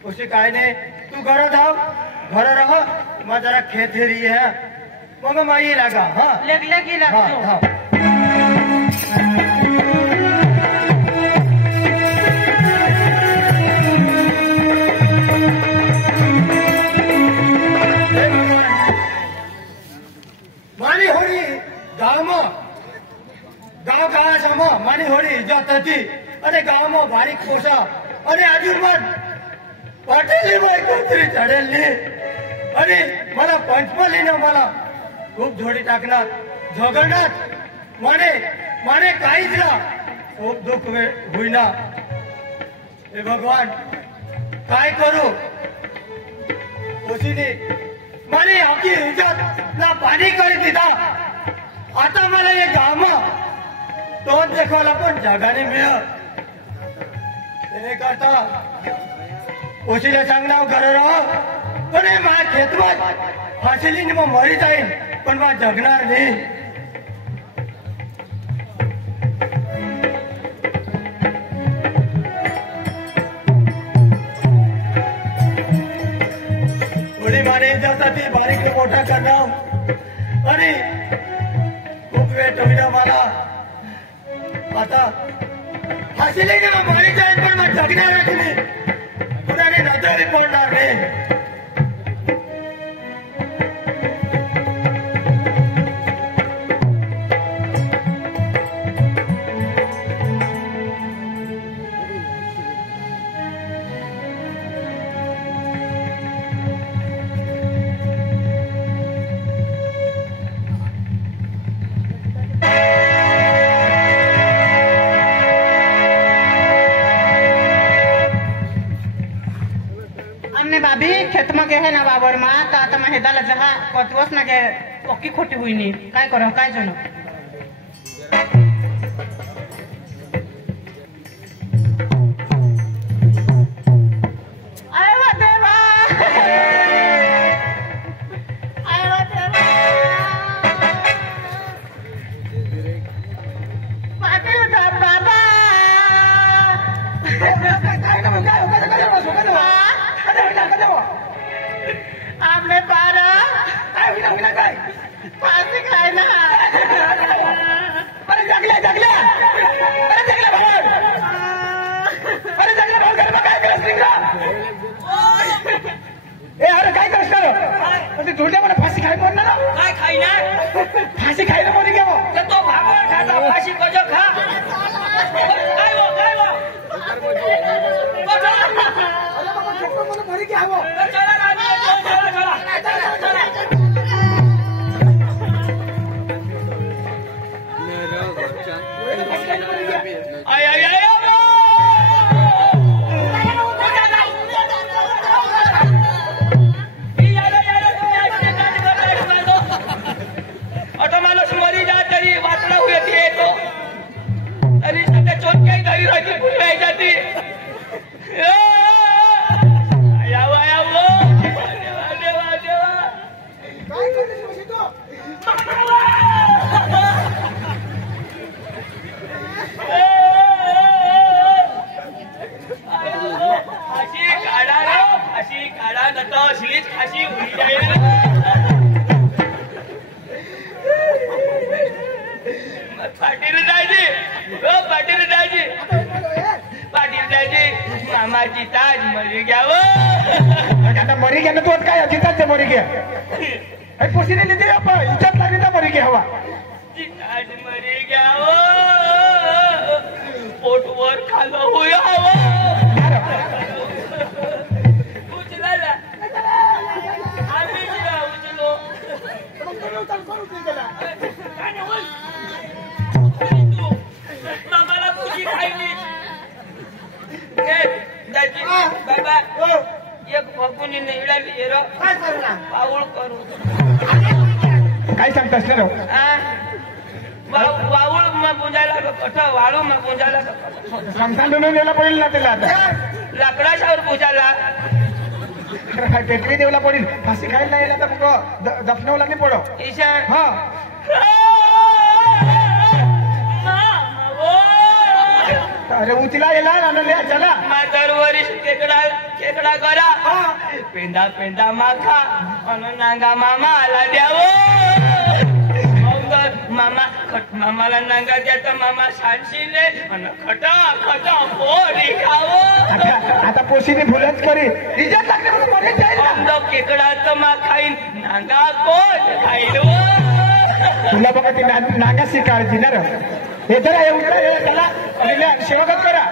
उसी काय ने तू घर जाओ घर रह मैं जरा खेत रही है मग माई लगा हाँ लगी हाँ हाँ मानी होळी गाव गावाच्या मानी होळी इज्जत होती आणि गाव भारी खुशा आणि आजूबाजू पाटील कोणतरी चढेल आणि मला पंचमलीनं मला खूप झोडी टाकणार झगडणार माने माने काहीच ना खूप दुःख होईना हे भगवान काय करू उशीने माने आमची इज्जत ना पाणी करी दिला आता मला हे काम तोंड देखवायला पण जगाने मिळत त्याने करता उशीला सांगणार घर राह पण हे माझ्या खेतवर फाशीली मग मरी जाईल पण मग जगणार नाही थोडी माने जाता ती बारीक मोठा करणार आणि खूप वेळ होईना मला आता फाशीली मग मरी जाईल पण मग जगणार नाही कुणाने नजर पडणार नाही भाभी खेत में है ना बाबर में तो आता मैं हेदाला जहा कतवस ना के पक्की खोटी हुई नहीं काय करो काय जनो आपने पारा फांसी खाए ना अरे जगल्या भाऊ घर में काय करस निघा ए अरे काय करस कर ते झोडल्या मला फाशी खाय पडणार ना काय खाईना फाशी खायला कोणी गेलो तो भागवत खाता फाशी कजो खा काय वो मला मरी घ्यावं चला मामाची ताज मरी घ्यावं आता मरी घ्या ना तू काय जिताच मरी घ्या पोशीने लिहिते आपण इज्जत लागली तर मरी घ्यावा ताज मरी घ्यावं पोटवर खालं होया हवं उचलाला आम्ही उचलो मामाला पुरी खायली दाजी बाबा एक भगुनी निळाली रे काय करला पाऊळ करू काय सांगतास ना वाऊळ मग गुंजायला कठ वाळू मग गुंजायला समजावून द्यायला पडेल ना त्याला आता लाकडाशावर पूजाला टेकडी देवला पडेल फाशी खायला यायला तर मग दफनवला नाही पडो ईशान हा अरे उचला येला चला दरवर्षी खेकडा केकड़ा गरा पेंदा पेंदा माखा अन नांगा मामा आला द्यावो मामा खट मामाला नांगा द्या तर मामा सांशीने अन खटा खटा पोरी खावो आता पोशीने भुलच करी इज्जत लागते म्हणून मरे जाईल अंद केकडा तर मा खाईन नांगा कोण खाईल तुला बघा ती नागाची काळजी ना रे हे जरा येऊ त्याला सेवागत करा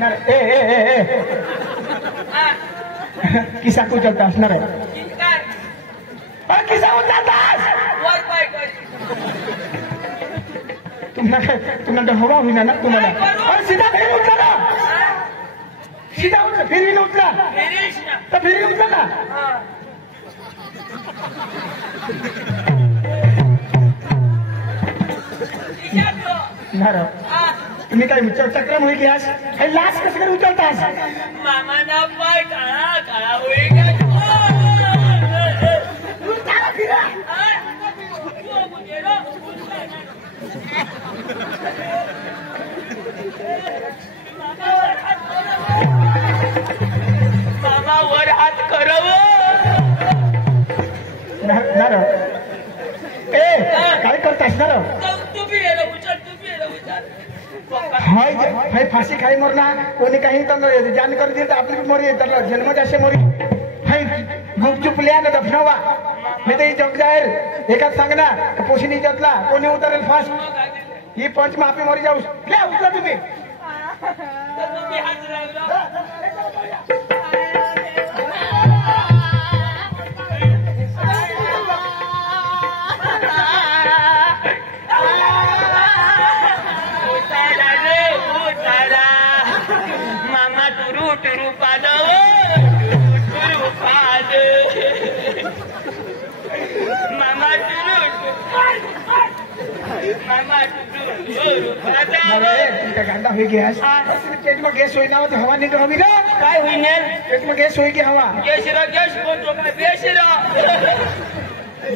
ए ए ए ए किसा तू चलता असणार आहे किसा होत जातास तुम्हाला हवा होईना ना तुम्हाला सीधा फिर उठला ना सीधा उठला फिर उठला तर फिर उठला ना तुम्ही काय चक्रम होई घ्यास काही लाच कसं काय उचलतास मामा ना पाय काळा काळा होई मामा वर हात करव ए काय करतास ना हाय फाशी खाई मरना कोणी काही जान कर दिली तर आपली मरी तर जन्म जसे मरी हाय गुपचूप लिया ना दफनावा नाही तर ही जग जाहीर एकाच सांगना पोशीने इज्जतला कोणी उतरेल फास्ट ही पंच माफी मरी जाऊ क्या उतरा तुम्ही मामा टुरू टुरू पादव मामा टुरू मामा गांडा हुई गॅस पेट में गैस होई ना हवा नहीं तो हवी ना काय होईने पेट में गैस होई की हवा गॅस कोण काय बेशिरा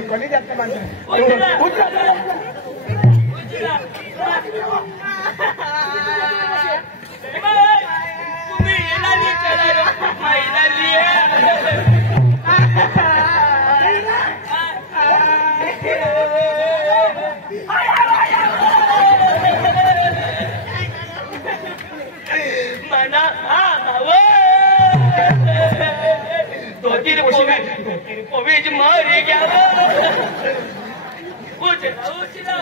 कोणी जात माणसं तुम्ही येणारी चला महिला मना हा दोतीर पोवीज मरी घ्यावं उचला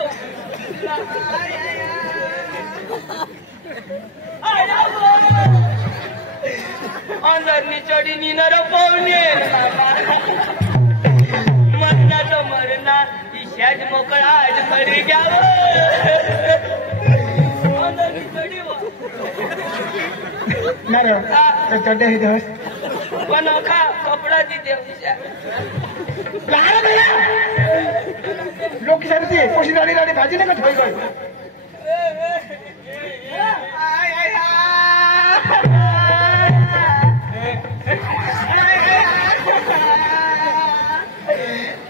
अंदरनी चढी निनर पाहुणे मरना तो मरना ईशाज मोकळा आज मरी घ्यावं अंदरनी चढी चड्डे ही दस पण खा कपडा तिथे लोक सांगते पोशी राणी राणी भाजी नाही का ठेवाय काय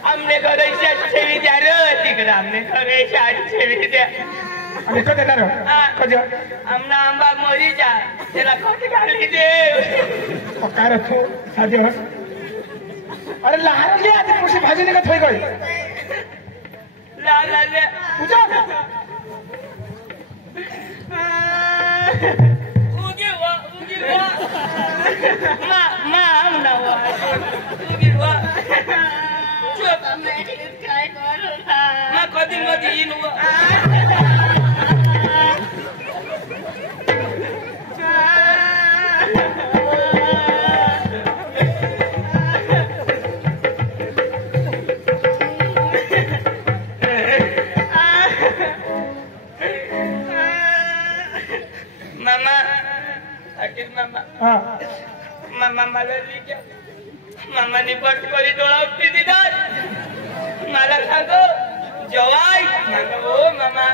आमने घरे ठेवी द्या रे तिकडे आमने घरे ठेवी द्या आणि कधी येणार कधी आमना आंबा मरी जा त्याला कधी घाली दे काय रखो साधे अरे लहान आधी पोशी भाजी नाही का ठेवाय काय लाले पूजा उगी वा मा आमना वा उगी वा चुप काय करू मा कधी येईन वा मामा मला मामाने बटकरी डोळावती दिदात मला सांग जवाय हो मामा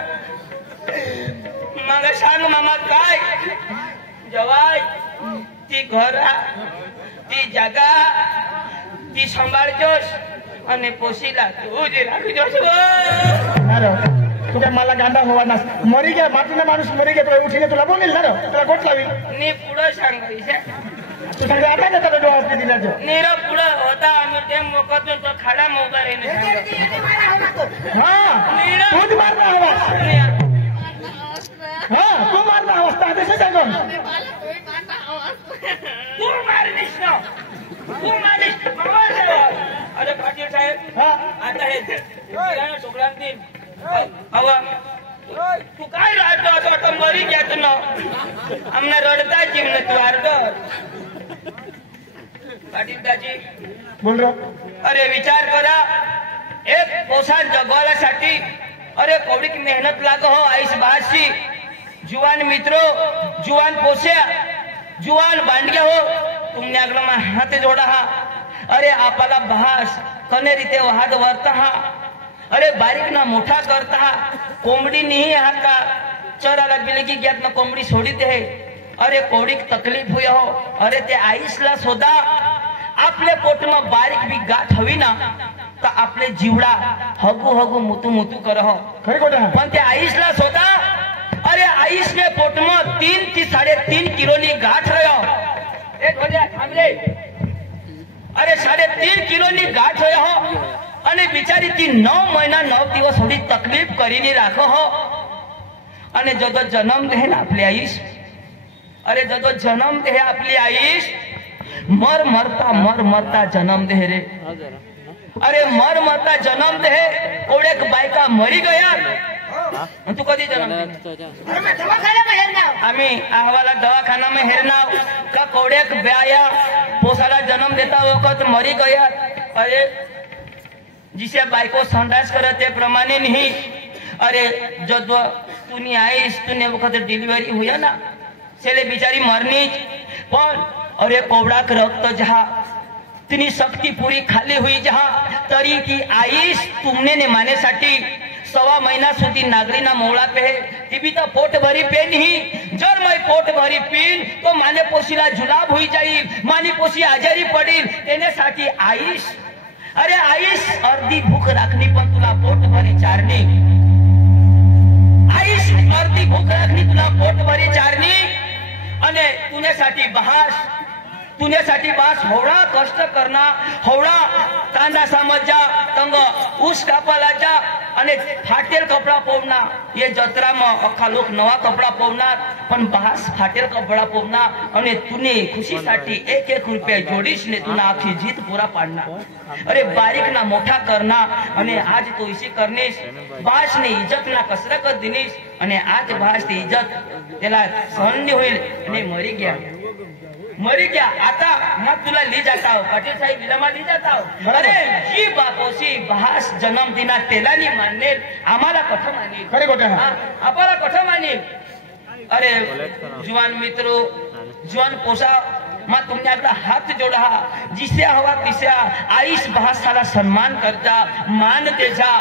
मग सांग मामा काय जवाय ती घर ती जागा ती सांभाळजोस आणि पोशीला तू जे राखजोस तू काय मला गांधा होवा नास मरी गया मातीने माणूस मरी गया तुला उठीने तुला बोलेल ना तुला गोट लावी नी पुढं सांगायचं तू सांगा आता का डोळा आपल्या दिल्याचं नीरव पुढं होता आम्ही ते मोकातून तो खाडा मोबाईल हा तूच मारला आवाज हा तू मारला अवस्था तसं सांगून तू मारलीस ना तू मारलीस अरे पाटील साहेब हा आता हे छोकरांनी हवा तू काय राहतो असं वाटतं मरी घ्यात ना आमना रडता जीवन तू अर्ध पाटील दाजी बोल रो अरे विचार करा एक पोषण जगवायसाठी अरे कोवडी की मेहनत लाग हो आईस बाशी जुवान मित्रो जुवान पोस्या जुवान बांडग्या हो तुमने अगला हाथ जोड़ा हा अरे आपला भास कने रीते वाद वरता हा अरे बारीक ना मोठा करता हा कोंबडी नहीं हा का चराला बिलगी ग्यात ना कोंबडी सोडी दे अरे कोवडीक तकलीफ हुई हो अरे ते आईसला सोदा आपले पोट में बारीक भी गाठ हवी ना तर आपले जीवडा हगू हगू मुतू मुतू कर हो खरी गोटा पण ते आईसला सोदा अरे आईस ने पोट में 3 થી 3.5 કિલોની ગાંઠ રહ્યો એક વજે સાંભળે અરે 3.5 કિલોની ગાંઠ રહ્યો અને બિચારી થી 9 મહિના 9 દિવસ સુધી તકલીફ કરીને રાખો હો અને જદો જન્મ દે ને આપલી આઈશ અરે જદો જન્મ દે આપલી આઈશ मर मरता जन्म दे रे अरे मर मरता जन्म दे कोडे बायका मरी गया तू कधी जन्म आम्ही अहवाला दवाखाना में हेरनाव का कोडे ब्याया पोसाला जन्म देता वक्त मरी गया अरे जिसे बायको संडास करे ते प्रमाणे नहीं अरे जो तूनी आईस तूने वक्त डिलिवरी हुई ना सेले बिचारी मरनी पण अरे कोवड़ा रक्त जहा इतनी शक्ति पूरी खाली हुई जहा तरी की आईस तुमने ने माने साठी 1.25 महीना सुधी नागरी ना मोड़ा पे ती भी तो पोट भरी पे नहीं जर मैं पोट भरी पीन तो माने पोशीला जुलाब हुई जाई मानी पोशी आजारी पड़ी तेने साठी आईस अरे आईस अर्धी भूख राखनी पण तुला पोट भरी चारनी आईस अर्धी भूख राखनी तुला पोट भरी चारनी अने तुने साठी बहास तुने साठी बास होड़ा कष्ट करना होड़ा कांदा समजा तंग ऊस कापाला जा अने फाटेल कपड़ा पोवना ये जत्रा में अखा लोग नवा कपड़ा पोवना पण बास फाटेल कपड़ा पोवना अने तुने खुशी साठी 1-1 रुपया जोड़ीश ने तुना आखी जीत पूरा पाड़ना अरे बारीक ना मोठा करना अने आज तो इसी करनीश बास ने इज्जत ना कसरत कर दिनीश अने आज बास की इज्जत तेला सहन नहीं होईल अने मरी गया आता मग तुला ली जाता हो पाटील साहेब विलमा ली जाता हो अरे जी बापोशी बहास जन्म दिना तेला नहीं मानेल आम्हाला कठ मानेल खरे गोटे आम्हाला कठ मानेल अरे जुवान मित्रो जुवान पोसा मां तुमने अपना हाथ जोड़ा जिसे हवा तिसे आईस बहासाला सम्मान करता मान देजा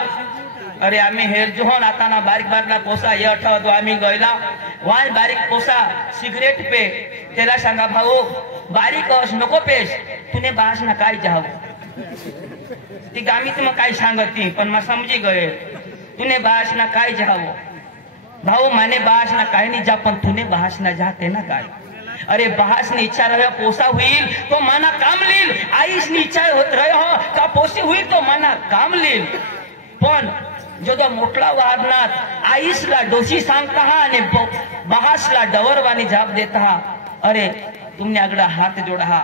अरे आम्ही हेर जोहन आता ना बारीक बारीक ना पोसा ये अठवा तो आम्ही गयला वाय बारीक पोसा सिगरेट पे तेला सांगा भाऊ बारीक अस नको पेस तुने बास ना काय जाव ती गामीत मग काय सांगती पण मा समजी गये तुने बास ना काय जाव भाऊ माने बास ना काय नहीं जा पण तुने बास ना जाते ना काय अरे बहास ने इच्छा रहे पोसा हुई तो माना काम लील आईस ने इच्छा रहे हो का पोसी हुई तो माना काम लील पण जो तो मोठला वादनात आईसला डोशी सांगता हा आणि बहासला डवरवानी जाप देता हा अरे तुमने अगला हाथ जोड़ा हा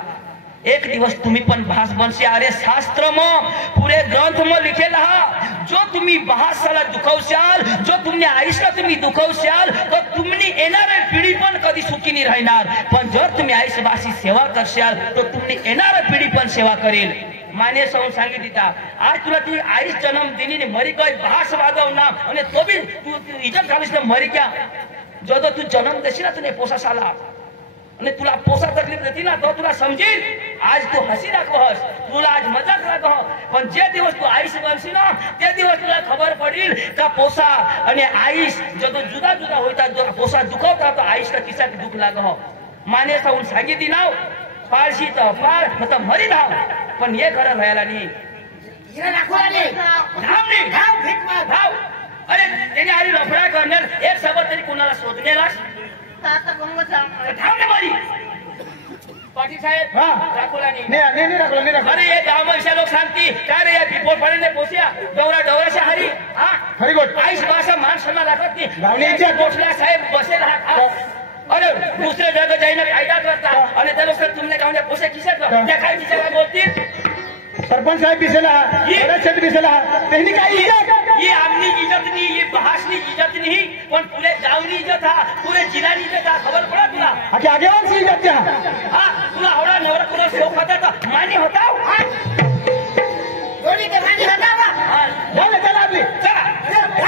एक दिवस तुम्ही पण भास बनसे अरे शास्त्र में पूरे ग्रंथ में लिखेला हा जो तुम्ही बहासाला दुखवशाल जो तुमने आईसला तुम्ही दुखवशाल तो तुमनी येणारे पिढी पण कधी सुखी नाही राहणार पण जर तुम्ही आईसबासी सेवा करशाल तो तुमनी येणारे पिढी पण सेवा करेल माने सौ सांगी दीता आज तुला ती आईस जन्म दिनी ने मरी गई बहास वादव नाम अने तो भी तू इज्जत घालीस ने मरी क्या जो तो तू जन्म देशी ना तुने पोसा साला अने तुला पोसा तकलीफ देती ना तो तुला समजील आज तू हसी राखो हस तुला आज मजाक राखो पण जे दिवस तू आईस बनशी ना ते दिवस तुला खबर पडील का पोसा अने आईस जो तो जुदा जुदा होता जो पोसा दुखवता तो आईस का किसा दुख लागो माने सौ सांगी दी नाव पारशी तो पार मतलब मरी धाव पण ये खरं व्हायला नाही धाव अरे त्याने अरे लफडा करणार एक सोबत तरी कुणाला शोधलेलास आता गंग सांग थांब ना बाई पाटील साहेब हा. दाखवलानी नाही राखलं अरे ये गाव में लोग शांति क्या रे या पिपोर पड़े ने पोसिया डोरा से हरी हाँ हरी गोट आईस भाषा मान सन्मान राखत नहीं गावनी इज्जत. पोसल्या साहेब बसे रहा अरे दूसरे जगह जाइने कायदा करता अरे चलो सर तुमने गावने पोसे किसे कर क्या काय किसे बोलती सरपंच साहेब दिसेला शेत दिसेला त्यांनी काय ये आमनी इज्जत नहीं ये बहासनी इज्जत नहीं पण पूरे गाँव की इज्जत था पूरे जिला की इज्जत था खबर पड़ा तुला आगे आगेवान सी जाते हाँ तुला हवड़ा नेवरा कुला शोक होता था मानी होता गोडी के भांडी हटावा हाँ बोल चला आपली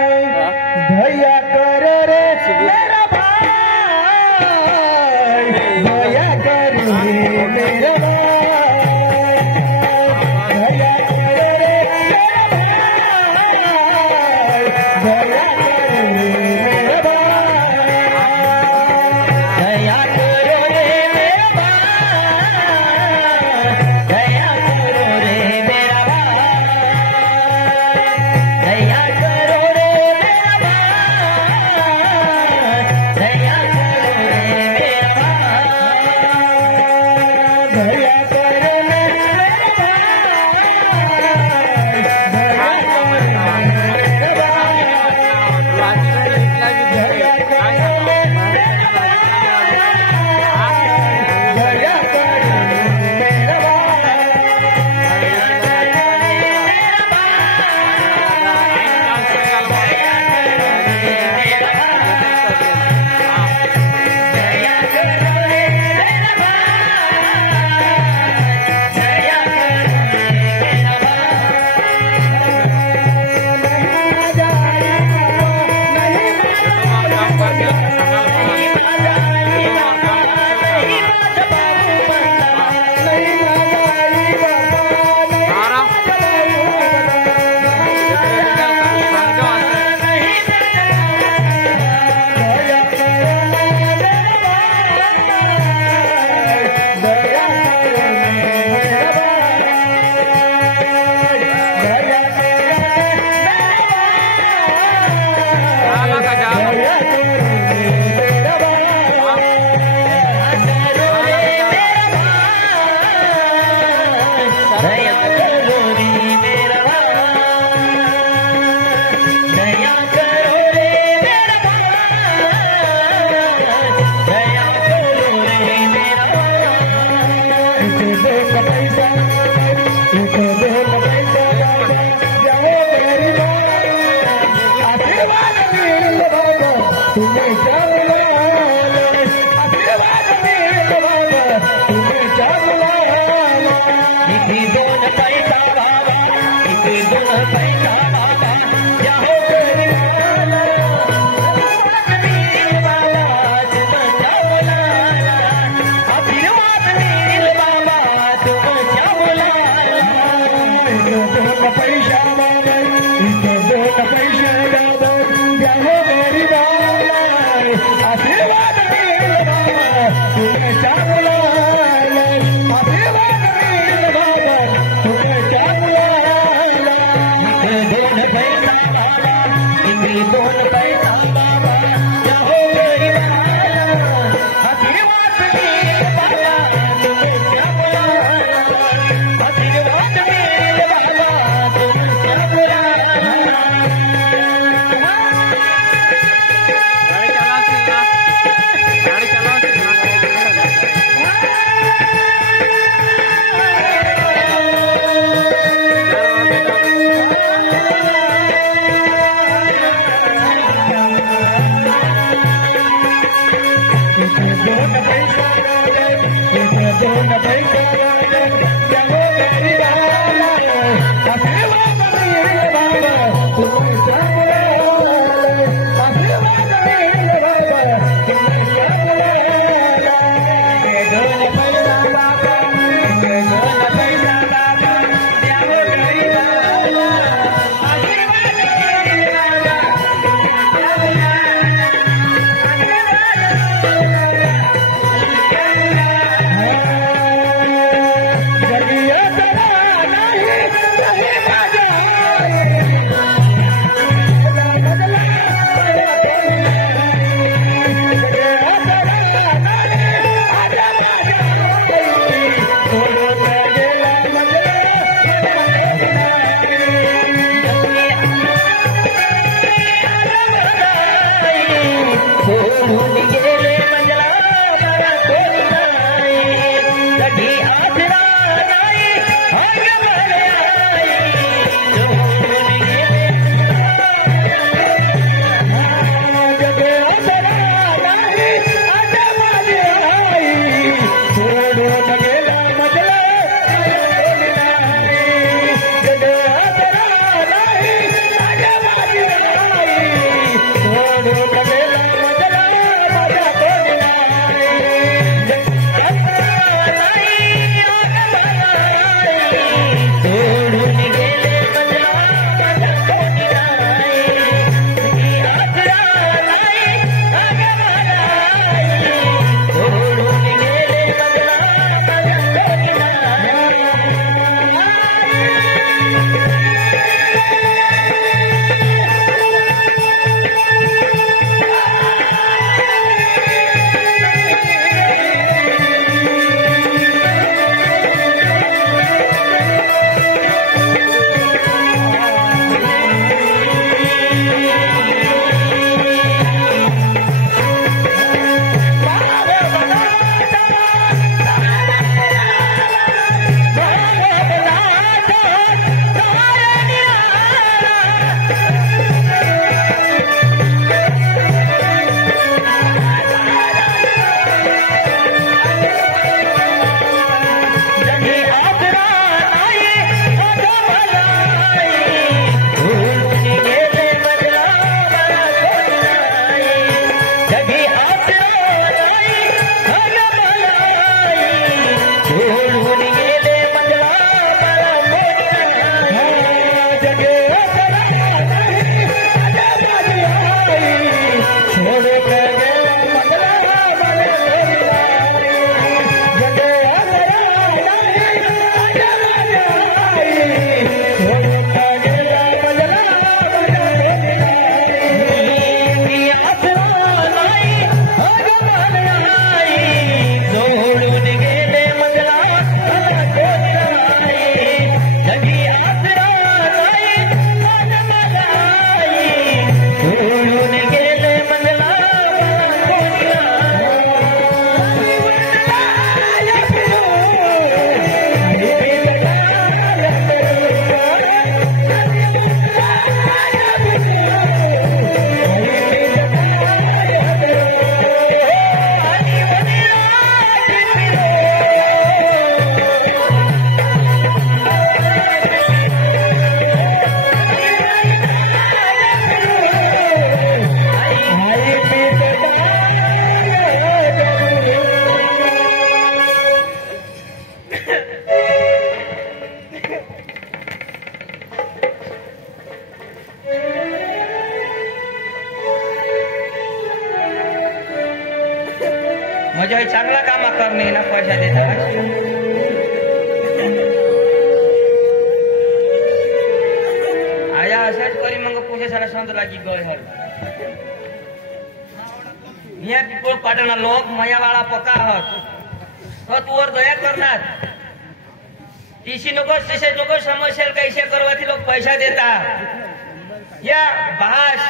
भैया करो रे मेरा भाई भैया करो रे मेरा भैया करो रे मेरा भाई भैया करो रे मेरा भैया करो रे मेरा भाई भैया करो रे मेरा भाई भैया करो रे अजय चांगला काम करणे ना पैसा देतात आया असेच करी मग पुढे सारा संत लागी गय हर यहाँ पिपळ पाटणा लोक मयावाळा पक्का आहात तो तुवर दया करणार तीसी नको तिसे नको समस्या कैसे करवाती लोक पैसा देतात या बहास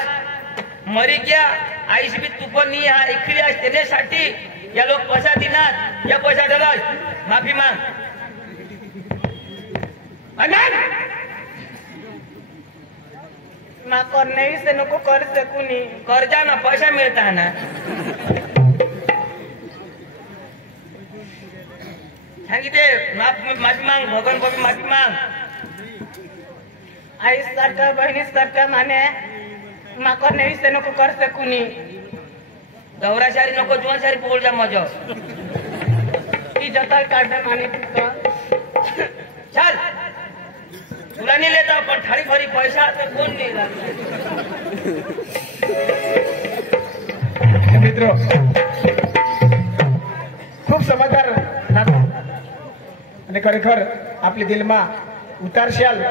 मरी गया आईस भी तुपन नहीं हा इकरी आज देण्यासाठी या लोक पैसा देणार या पैसा डलास माफी मांग ना करणे से नको कर सकूनी कर्जा ना पैसा मिळता है ना सांगितले माफी मांग भगवान को भी माफी मांग आई सारखा बहिणी सारखा माने मा करणे से नको कर सकूनी दौराशारी नको जुवानशारी बोल जा मजा ती जता काढे माने तुका चल तुला नहीं लेता पण थाळी भरी पैसा तो कोण नाही मित्र खूप समजदार नातो आणि खरेखर आपली दिलमा उतारशाल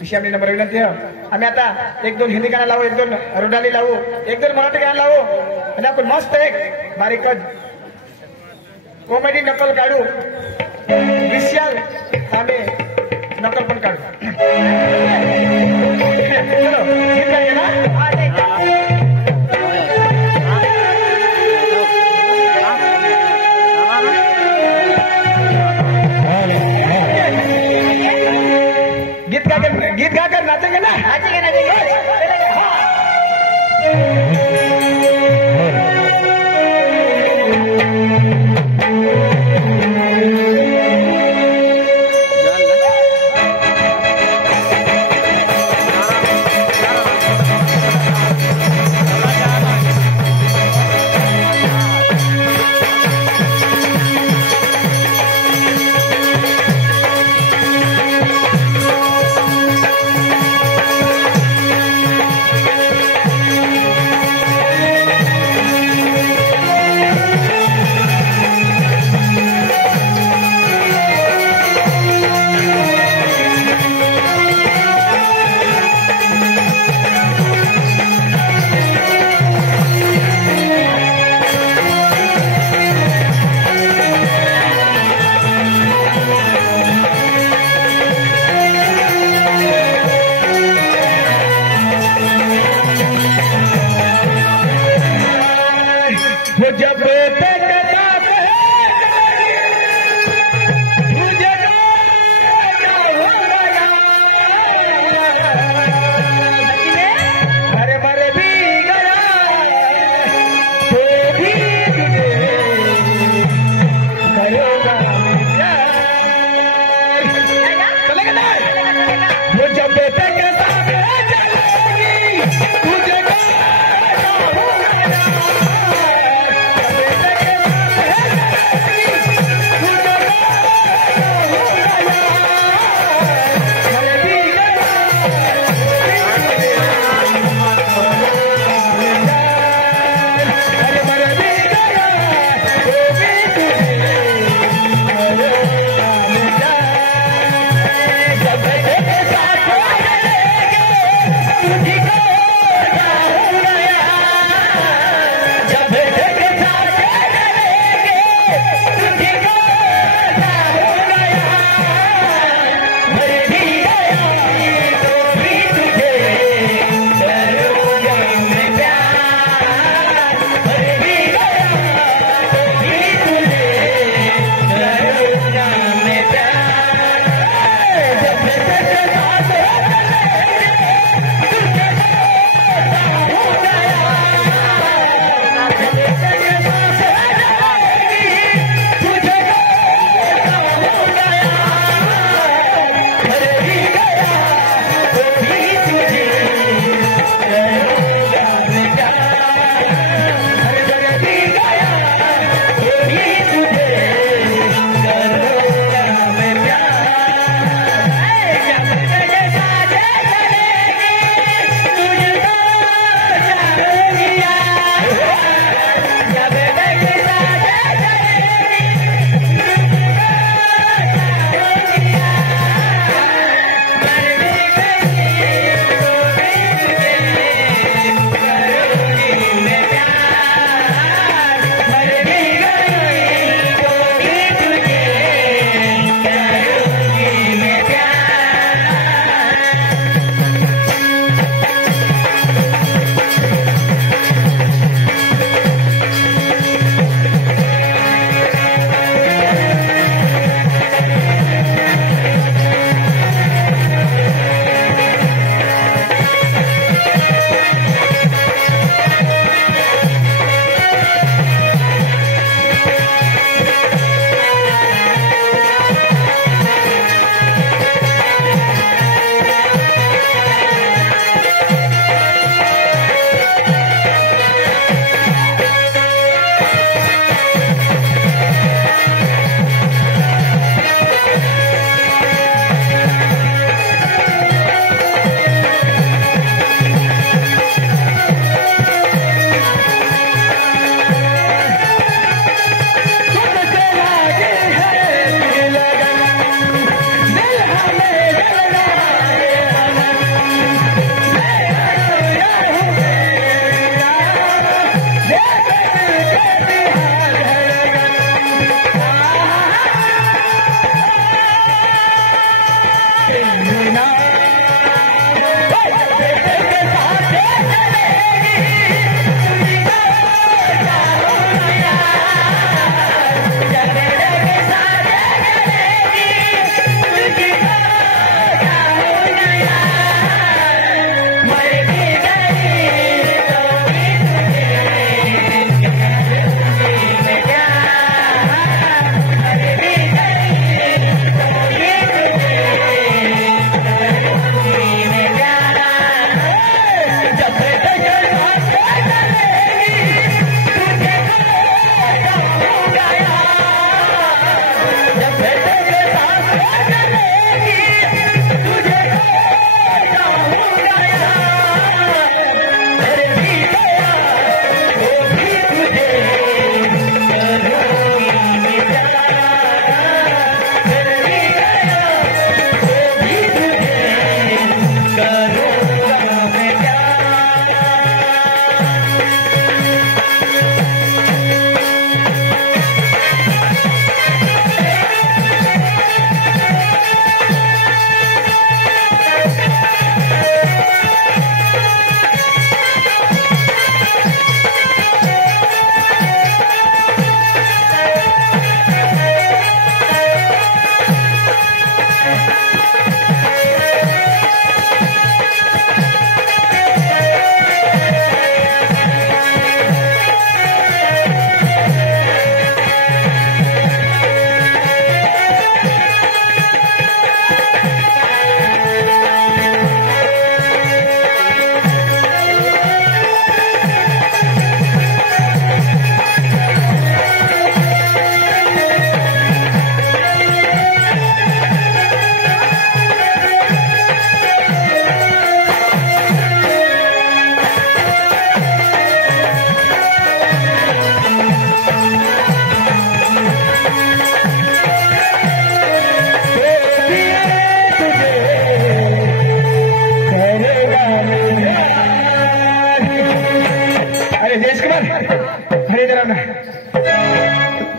विषय आपली नंबर विनंती आहे आम्ही आता 1-2 हिंदी गाणं लावू 1-2 रुडाली लावू 1-2 मराठी गाणं लावू आणि आपण मस्त एक बारीक कॉमेडी नकल काढू विशाल आम्ही नकल पण काढू चलो गीत गाइए ना गीत गाकर नाचेंगे ना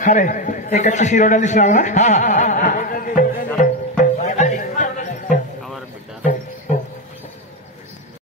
अरे एक अच्छी सी रोडल सुनाऊंगा। हाँ